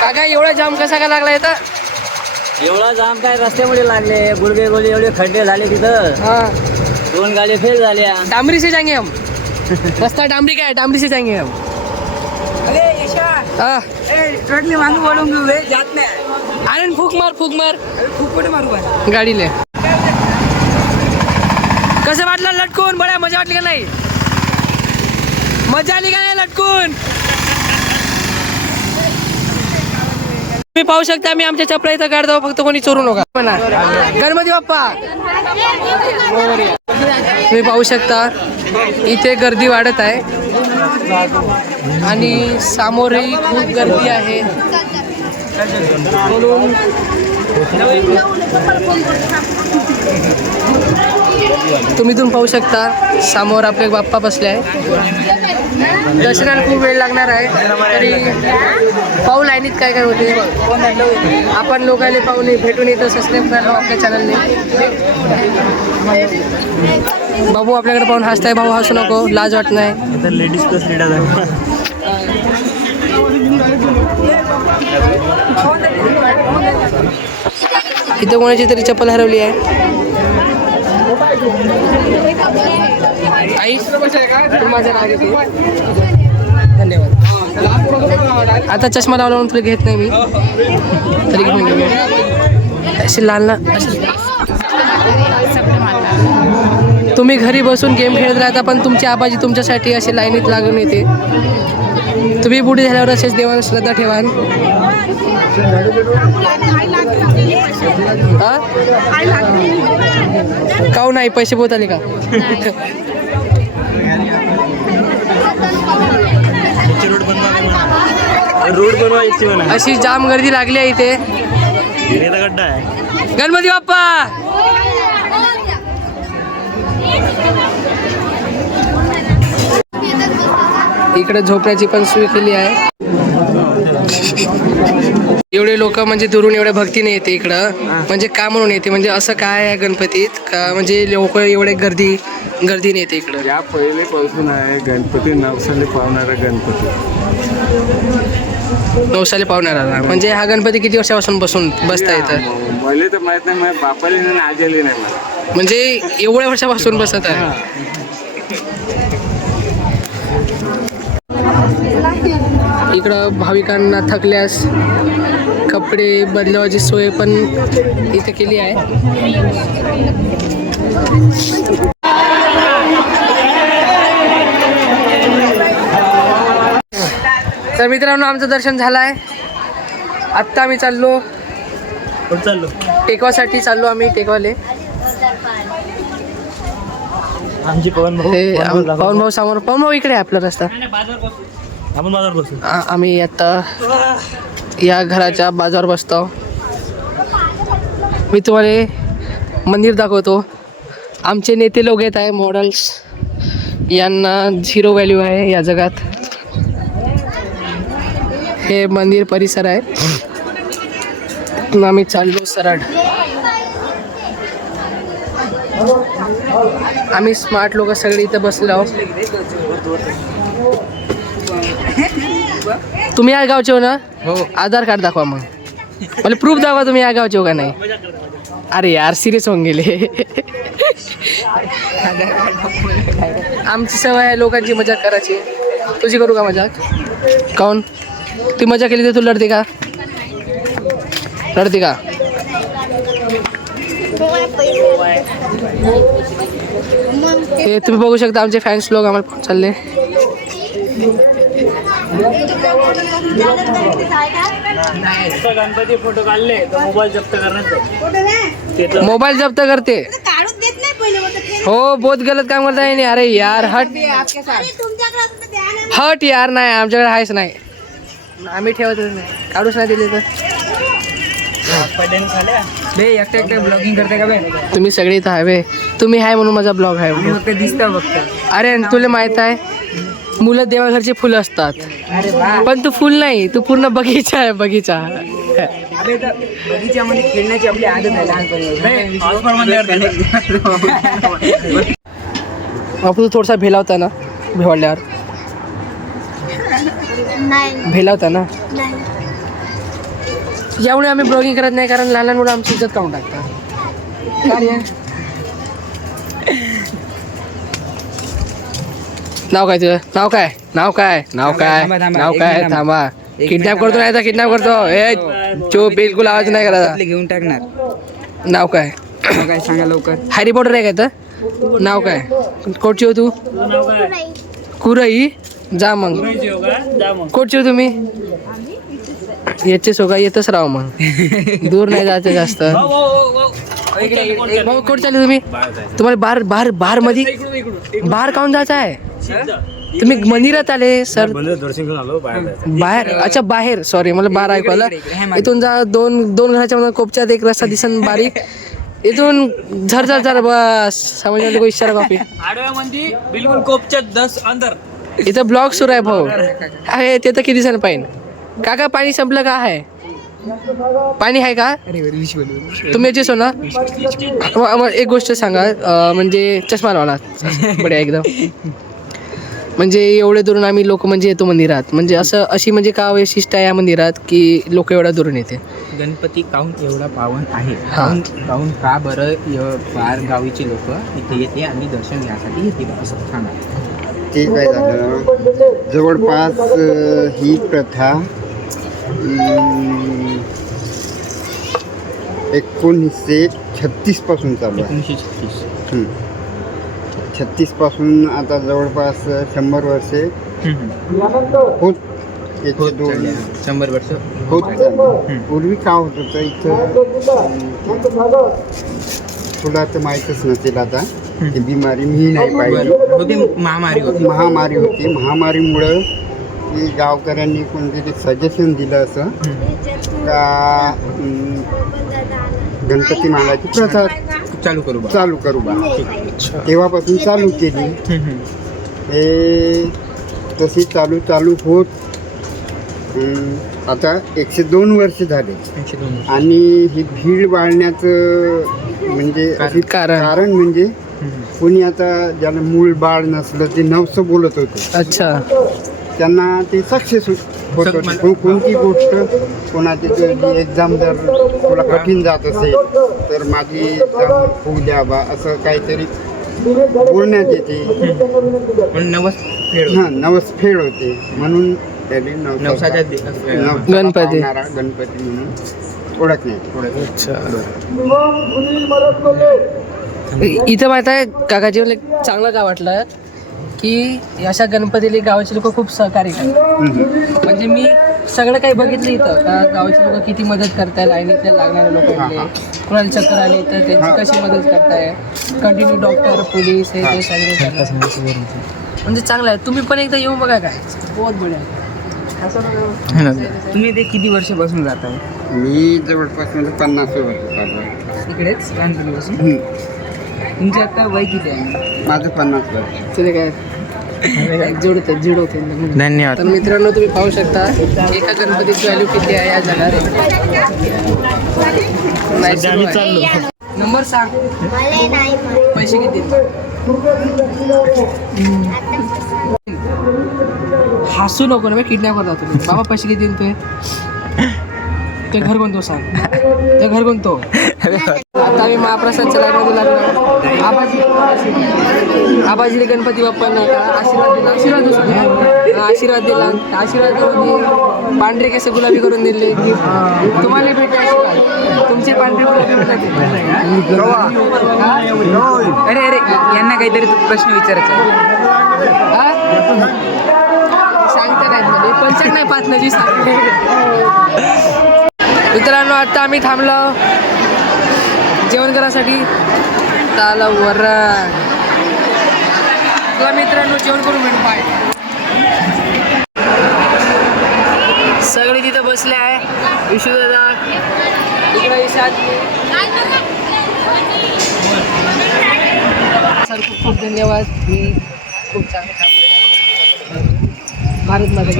काका एवढा जाम कसा का लागला येतं एवढा जाम काय रस्त्यामुळे लागले गुडगे गोळे एवढे खड्डे झाले तिथं. हाँ. दोन गाडी फेल झाल्या डामरी से जाएंगे हम. रास्ता डामरी का है? डामरी से जाएंगे हम. अरे यशा हाँ. ट्रक ने मांग बोलूंगी वे जात नाही. आनंद फूक मार फूक मार. खूप मारू गाडीले कसं वाटलं लटकून? बड्या मजा वाटली का नाही? मजा आली का नाही लटकून? तुम्ही पाहू शकता मी आमच्या चपला इथं काढतो फक्त कोणी चोरू नका. म्हणा. गणपती बाप्पा. तुम्ही पाहू शकता इथे गर्दी वाढत आहे. आणि सामोरही खूप गर्दी आहे. म्हणून तुम्ही इथून पाहू शकता समोर आपले बाप्पा बसले आहे दर्शनाला खूप वेळ लागणार आहे तरी पाहू लाईनीत काय काय होते. आपण लोकांनी पाहून भेटून येतं सबस्क्राईब करा आपल्या चॅनलने बाबू आपल्याकडे पाहून हसताय भाऊ हसू नको लाज वाट नाही. लेडीज प्लस लीडर इथं कोणाची तरी चप्पल हरवली आहे. आई माझा धन्यवाद. आता चष्मा लावला म्हणून तुला घेत नाही मी. तरी घेऊन घेऊ अशी लाल ना? तुम्ही घरी बसून गेम खेळत राहता पण तुमची आबाजी तुमच्यासाठी अशी लाईनीत लागून येते. तुम्ही पुढे झाल्यावर असेच देवान श्रद्धा ठेवान. हा काऊ नाही पैसे पोत आले का? रोड बनवायची म्हणा. अशी जाम गर्दी लागली आहे इथे. गड्डा आहे. गणपती बाप्पा! इकडे झोपण्याची पण सोय केली आहे. एवढे लोक म्हणजे दुरून एवढ्या भक्तीने येते इकडं. म्हणजे का म्हणून येते? म्हणजे असं काय आहे गणपतीत? का म्हणजे लोक एवढे गर्दी गर्दीने येते इकडं? या पहिलेपासून आहे गणपती नवसाले पावणारा गणपती. नवसाले पावणारा. म्हणजे हा गणपती किती वर्षापासून बसून बसता येतं मला तर माहीत नाही माझ्या बापाला नाही आजली नाही मला म्हणजे एवढ्या वर्षापासून बसत आहे? इकडं भाविकांना थकल्यास कपडे बदलवायची सोय पण इथे केली आहे. तर मित्रांनो आमचं दर्शन झालं आहे आत्ता आम्ही चाललो. चाललो टेकवासाठी चाललो आम्ही टेकवाले. आमची पवन भाऊ समोर पवन भाऊ इकडे आहे आपला रस्ता. आ- आम्ही आता या घराच्या बाजार बसतो. मी तुम्हाला मंदिर दाखवतो. आमचे नेते लोक येत आहे मॉडल्स यांना झिरो व्हॅल्यू आहे या जगात. हे मंदिर परिसर आहे. इथून आम्ही चाललो सरळ. आम्ही स्मार्ट लोक सगळे इथं बसलो. आहोत तुम्ही या गावचे हो ना? हो. आधार कार्ड दाखवा मग. मला प्रूफ दाखवा तुम्ही या गावचे हो का नाही? अरे यार सिरियस होऊन गेले. आमची सवय आहे लोकांची मजा करायची. तुझी करू का मजाक? काऊन? ती मजा केली तर तू लढते का? लढते का? हे तुम्ही बघू शकता आमचे फॅन्स लोक आम्हाला चालले. गणपती फोटो काढले तर मोबाईल जप्त करण्यात मोबाईल जप्त करते. काढून देत नाही पहिले होतं ते. हो बहुत गलत काम करता येईल अरे यार हट. हट यार नाही आमच्याकडे आहेच नाही. आम्ही ठेवतच नाही. काढूच नाही दिले तर. बे एकटे एकटे ब्लॉगिंग करते का बे? तुम्ही सगळे इथं हवे तुम्ही आहे म्हणून माझा ब्लॉग आहे. फक्त दिसतं फक्त. अरे तुला माहीत आहे मुलं देवाघरची फुलं असतात. पण तू फुल नाही तू पूर्ण बगीचा आहे बगीचा. अबे तर बगीच्यामध्ये खेळण्याची आपली आदत आहे लहानपणी. बापू तू थोडासा भेला होता ना भेवाडल्यावर? नाही. भेला होता ना? नाही. यामुळे आम्ही ब्लॉगिंग करत नाही कारण लहान लहान मुलं आमची इज्जत काढून टाकतात? नाव काय तुझं? नाव काय? नाव काय? नाव काय. नाव काय? थांबा. किडनॅप करतो नाही किडनॅप करतो. ए चो बिलकुल आवाज नाही करायचा. आपले घेऊन टाकणार नाव काय? काय सांगा लवकर. हॅरी पॉटर आहे काय तर नाव काय? कोटची हो तू? कुरई. जा मग. कोटची हो तुम्ही? याचे सोगा येतच राव मग. दूर नाही जायचं जास्त. भाऊ कोट चालले तुम्ही? तुम्हाला बार बार बारमध्ये बाहेर काऊन जायचं आहे. तुम्ही मंदिरात आले सर बाहेर अच्छा बाहेर सॉरी मला बार ऐकू आलं. इथून जा दोन दोन घराच्या मध्ये कोपच्यात एक रस्ता दिसन बारीक. इथून झर झर झर बस. समजलं कोई इशारा कॉपी. आडव्यामध्ये बिलकुल कोपच्या दस अंदर. इथं ब्लॉग सुरू आहे भाऊ. अरे ते तर किती दिवसानं पाहिजे काका पाणी संपलं का? आहे. पाणी आहे का? अरे विश बोलू तुम्ही याची सोना? एक गोष्ट सांगा म्हणजे चष्मा लावला बढिया एकदम. म्हणजे एवढे दुरून आम्ही लोक म्हणजे येतो मंदिरात. म्हणजे असं अशी म्हणजे का वैशिष्ट्य आहे या मंदिरात की लोक एवढ्या दुरून येते? गणपती काहून एवढा पावन आहे. काहून काहून का बरं य- फार गावीची लोक इथे येते आणि दर्शन घ्यायसाठी येते? असं सांगा ते काय झालं जवळपास ही प्रथा एकोणीसशे छत्तीसपासून चालू आहे. एकोणीसशे छत्तीस. हं. छत्तीसपासून आता जवळपास शंभर वर्षे होत याचे दोन शंभर वर्ष होत. पूर्वी का होत होतं इथं? तुला तर माहीतच नसेल आता. की बिमारी मी नाही. होती महामारी होती. महामारी होती. महामारीमुळं की गावकऱ्यांनी कोणतरी सजेशन दिलं असं. का गणपती मालाची प्रथा चालू करू बा. चालू करू बा. तेव्हापासून चालू केली. हे तशी चालू चालू होत. अं, आता एकशे दोन वर्ष झाले. एकशे दोन वर्ष. आणि ही भीड वाढण्याचं म्हणजे अशी कारण? कारण म्हणजे कोणी आता ज्याला मूळ बाळ नसलं ते नवसं बोलत होते. अच्छा. त्यांना ते सक्सेस होत कोणती गोष्ट कोणाची एक्झाम जर थोडा कठीण जात असेल तर माझी एक्झाम होऊ द्या बा असं काहीतरी बोलण्यात येते. पण नवस फेड हां नवस फेड होते. म्हणून त्याने नवसाचा- नवसाच्या दे- गणपती. पावणारा गणपती म्हणून ओळखण्यात येते. इथं माहीत आहे काकाजी मला एक चांगलं काय वाटलं. की अशा गणपतीला गावाचे लोक खूप सहकार्य करतात. म्हणजे मी सगळं काही बघितलं इथं का गावाचे लोक किती मदत करताय लाईनीतले लागणारे लोक इथले कुणाला चक्कर आली तर त्यांची कशी मदत करताय? कंटिन्यू डॉक्टर पोलीस हे ते सगळे. म्हणजे चांगलं आहे. तुम्ही पण एकदा येऊन बघा काय. बहुत बढिया. बघा. तुम्ही ते किती वर्षापासून जात आहे मी जवळपास म्हणजे पन्नास वर्ष. इकडेच लहानपणीपासून. तुमचे आता वय किती आहे? माझं पन्नास वर्ष. तुझे काय? जुडते जुडवते. धन्यवाद. तर मित्रांनो तुम्ही पाहू शकता एका गणपतीची व्हॅल्यू किती आहे या जगात. नंबर सांग मला नाही माहीत. पैसे किती? हसू नको ना मी किडनॅप करता. तुम्ही बाबा पैसे किती देईल ते घर कोणतो सांग. ते घर कोणतो आता आम्ही महाप्रसादच्या लाईनमध्ये लागलो. आबाजी आबाजीने गणपती बाप्पांना का आशीर्वाद दिला. आशीर्वाद देऊ आशीर्वाद दिला. आशीर्वाद पांढरे केस गुलाबी करून दिले. तुम्हाला भेटले आशीर्वाद. तुमचे पांढरे गुलाबी अरे अरे यांना काहीतरी प्रश्न विचारायचा सांगता नाही पंचक नाही पाच नजी सांगते. मित्रांनो आता आम्ही थांबलो. जेवण करायसाठी. चालव वरण. तुला मित्रांनो जेवण करून भेट पाय सगळे तिथं बसले आहे. विशू दादा. इकडे ईशात सर खूप खूप धन्यवाद. मी खूप चांगलं काम भारत माता